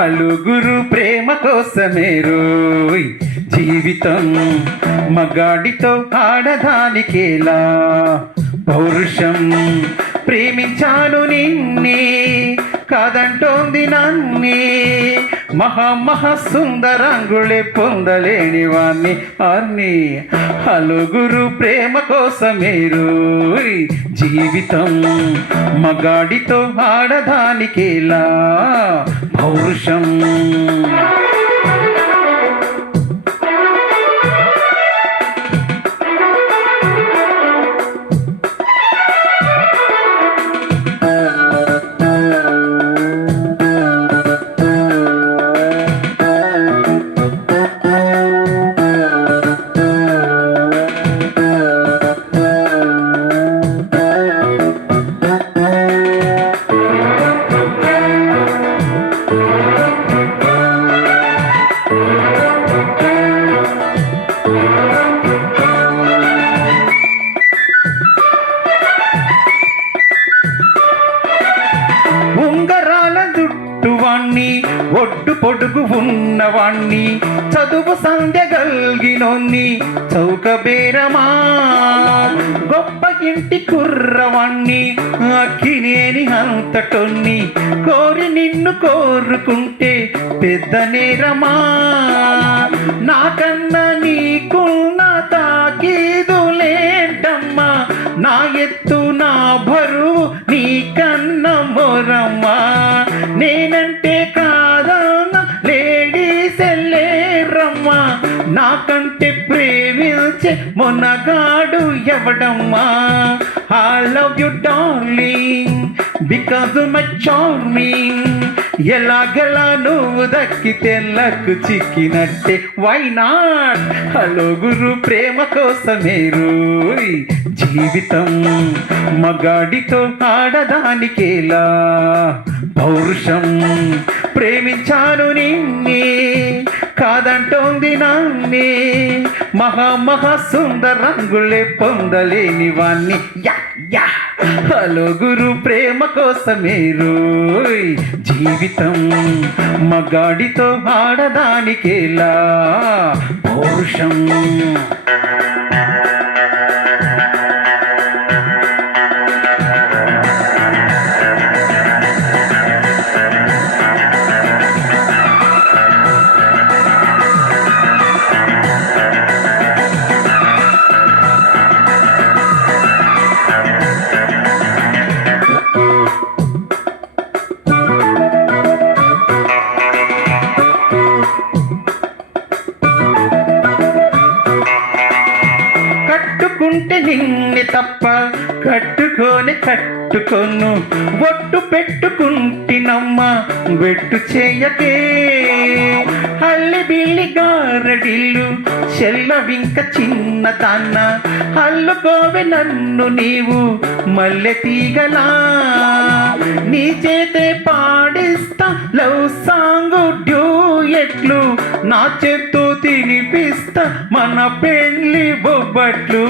హలుగురు ప్రేమ కోసమే రోయ్ జీవితం, మగాడితో ఆడదానికేలా పౌరుషం. ప్రేమించాను నిన్నే కాదంటోంది నన్నే, మహా సుందరంగుళే పొందలేని వాణ్ణి అన్ని. హలుగురు ప్రేమ కోసమే రోయ్ జీవితం, మగాడితో ఆడదానికేలా పౌరుషం. ఉంగరాల జుట్టువాణ్ణి, ఒడ్డు పొడుగు ఉన్నవాణ్ణి, చదువు సంధ్య గల్గినోన్ని, చౌకబేరమా గొప్ప ఇంటి కుర్రవాణ్ణి, అక్కినేని అంతటొన్ని, కోరి నిన్ను కోరుకుంటే పెద్ద నేరమా. నాకన్నా నీకున్న తాకీదులేంటమ్మా, నా ఎత్తు నా బరువు నీకన్న మొరమ్మా. నేనంటే కాదన్న లేడీస్ ఎల్లేరమ్మా, నాకంటే ప్రేమించే Monagadu ఎవడమ్మా. I love you darling because of my charming. ఎలాగలా నువ్వు దక్కితే లక్కు చిక్కినట్టే, వై నాట్. హలుగురు ప్రేమ కోసమే రోయ్ జీవితం, మగాడితో ఆడదానికేలా పౌరుషం. ప్రేమించాను నిన్నే కాదంటోంది నన్నే, మహా సుందరంగుళే పొందలేని వాణ్ణి యా యా. హలుగురు ప్రేమ కోసమే రోయ్ జీవితం, మగాడితో ఆడదానికేలా పౌరుషం. కట్టుకుంటే నిన్నే తప్ప కట్టుకోను, ఒట్టు పెట్టుకుంటినమ్మ వెట్టు చేయకే. హల్లి బిల్లి గారడిల్లు చెల్లవింక చిన్నదాన్న, హల్లుకోవే నన్ను నీవు మల్లె తీగలా. నీ చేతే పాడిస్తా లవ్ సాంగ్ డ్యూయెట్లు, నా చేత్తో తినిపిస్తా మన పెళ్ళి బొబ్బట్లు.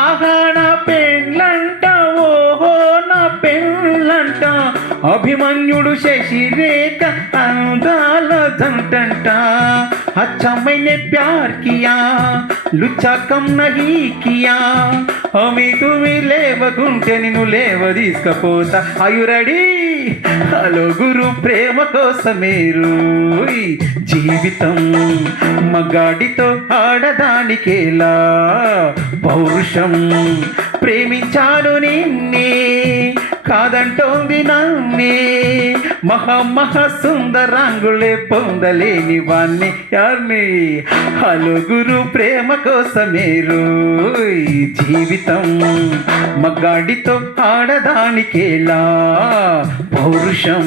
ఆహా నా పెళ్ళంట, ఓహో నా పెళ్ళంట, అభిమన్యుడు శశిరేఖ అందాల జంటంట. अच्छा मैंने प्यार किया लुच्चा कम नहीं किया, हमी तुम्ही లేవకుంటే నిన్ను లేవ తీసుకపోతా. Are you ready? హలుగురు ప్రేమ కోసమే రోయ్ జీవితం, మగాడితో ఆడదానికేలా పౌరుషం. ప్రేమించాను నిన్నే కాదంటోంది నన్నే, మహా సుందరంగుళే పొందలేని వాణ్ణి యార్ని. హలుగురు ప్రేమ కోసమే రోయ్ జీవితం, మగాడితో ఆడదానికేలా పౌరుషం.